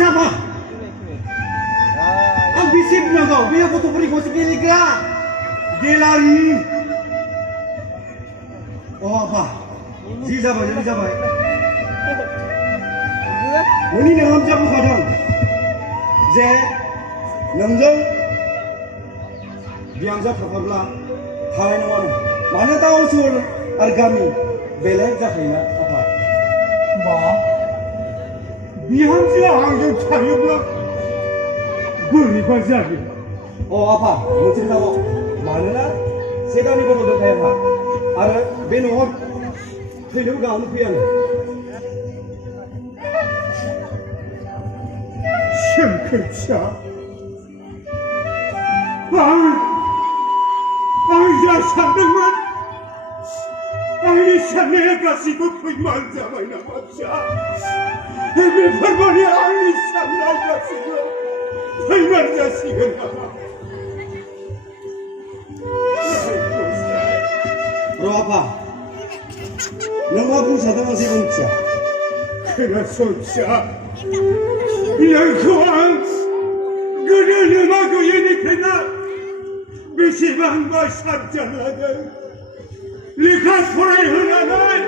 siapa? Ambisi bilang kau, biar foto beri kau sekali ke? Dia lari. Oh apa? Jadi siapa? Ini nama siapa kadang? Je, nangzong, biangza terpabla, hai nama. Mana tahu sur argami, belai jahina apa? Ma, biangza hangjong cahaya. Beri bazar. Oh apa? Mungkin tahu. Mana? Sedang ni bodoh kaya apa? Ada benor, film gaun pian. Sengkerja. Ang sandangan. Ang sanaya kasih ko pun zaman nama siya. Hebe perbani ang sanaya kasih ko. Pun kasih ko. Bro apa? Nama pun sadar masih muncul. Kena sosial. Yang kuat, guna nama ku ini kena bisiban başar jalan. Likas perai hunanai,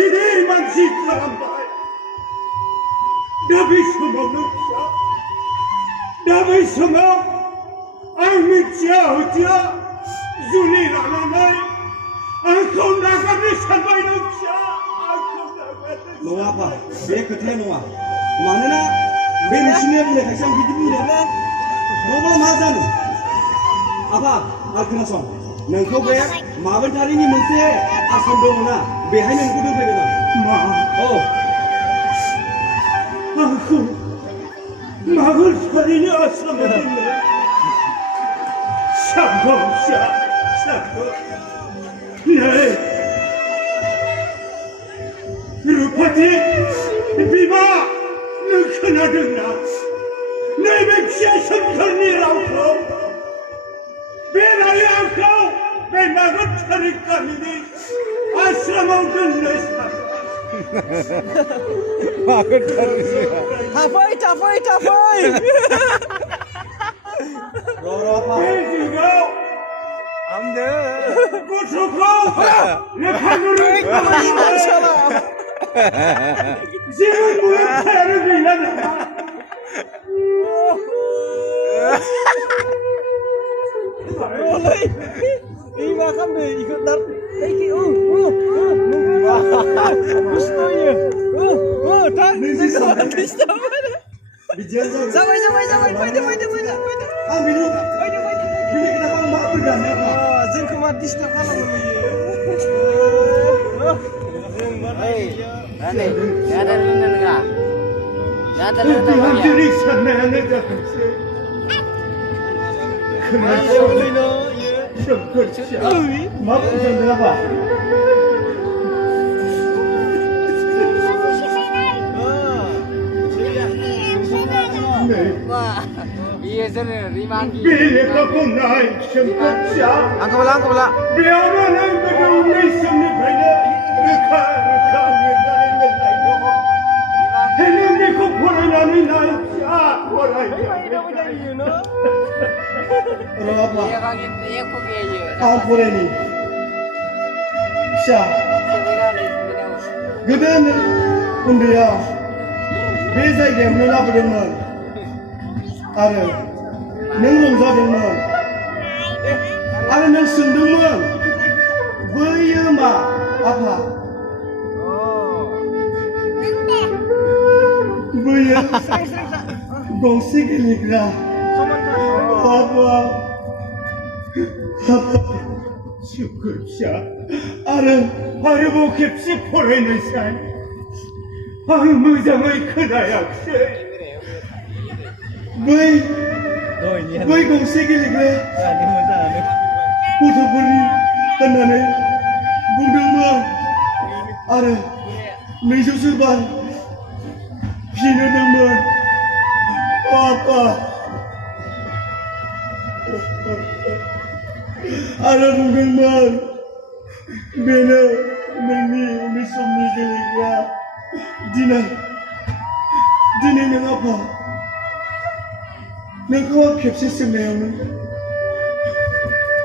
gede mansik lambai. Dabi semua nuksa, dabi semua, angin jauh, zuni lananai, angkau naga sampai nuksa, angkau naga. Mau apa? Dia ketia mau. Mana? Bensinnya boleh kasih gitu ni dah. Mau macam mana? Apa? Aku nak song. Nengkau ber, maafkan hari ni mesti asam dong na. Behai nengkau tu berapa? Ma. Oh. Aku. Maafkan hari ni asam dong na. Sanggup. Nei. Rupati. Bima. Kena dengar, naik siasat kerana kau, beraya kau, benagat cari kami asram audan Makan cari. Capai. Roro apa? Kau. Amde. Kau kau. Lepas nurut. Jangan buat cara bilang. Oleh, ini makan deh ikut dar. Lagi, Gusto ya. Tak. Sampai. Pwede. Ambil. Bini kenapa mak berganda? Zin kumat disturb kalau Hey, ada lunan enggak? Ada lunan Yang enggak? jadi sana yang ada. Kenapa? Sengkerja. Mak berganda apa? Wah, iya sir, rimangi. Bila kau naik sengkerja. Angkat bola. Biar orang kedua ni semua pada reka ni lain. Hello ni kau pernah ni naik orang. Berapa? Iya bangin, iya kok kayak Kau pernah ni. Syah. Geden undia. Beza dia mula berdengar. Ada. Neng zadengar. Ada neng sendungan. Bayama apa? Bayam. Gongsi kelikra. Apa? Syukur syah. Ada bukit si foreigner saya. Ada muzamai kedayak saya. Bay gongsi kelikra. Putu beri kanane. Bundumah. Ada. Meja surban. Pina nama. Apa? Ada bundumah. Bena. Nani. Nisumi kelikra. Dina. दिनै नों आफा नोंखौ आं खेबसे सोंनायावनो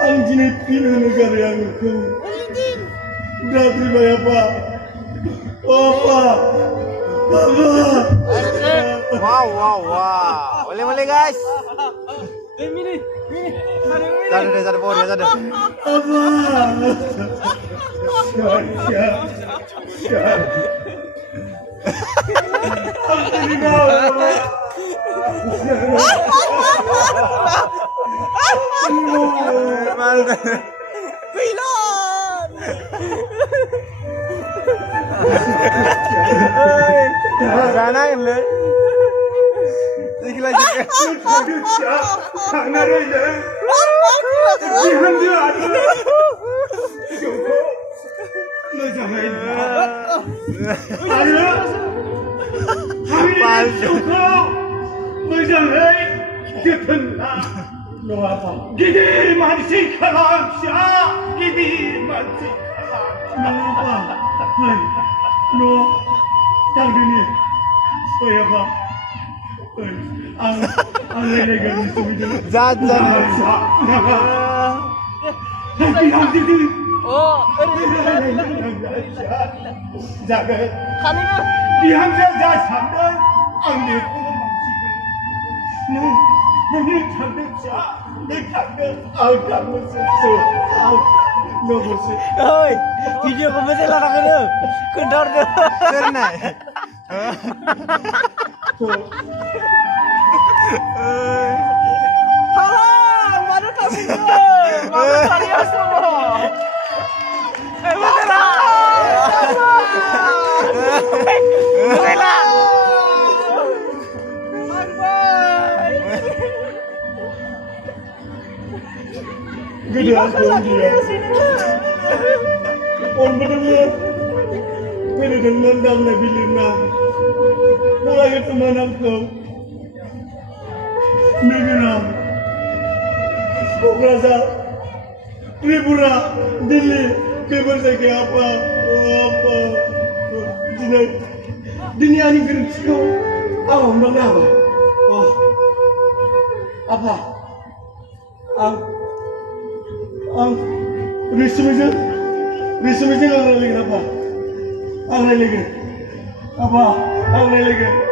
आं दिनै फिन होनो गारो आं नोंखौ दाद्रिबाय आफा आफा Wow. Boleh guys. Mini. Jadi pohon ya jadi. apa Sana ini. Sikla sikla. मोजाङै जोथोन ला गिदिर मानसि खालाम फिसा गिदिर मानसि खालाम न' थांदोनि फैयाबा आं रायलायगोन जागोन बिहामजो जा सानदों आं बेखौनो मावसिगोन नों थांदों फिसा नों थांदों आं थांनोसै न'बोसै Oi, video kamu sih larang itu. Kendor deh. Sernai. Halah, mana kamu itu? Mana serius semua? Beneran. Beneran. gede aku dia on bener-bener beda dengan damai bilirna mulai teman aku Meginam Rasa Tripura Delhi kebar saya apa dunia ini kerja awam bang apa apa Risumnya nggak lagi apa? Lagi apa? Lagi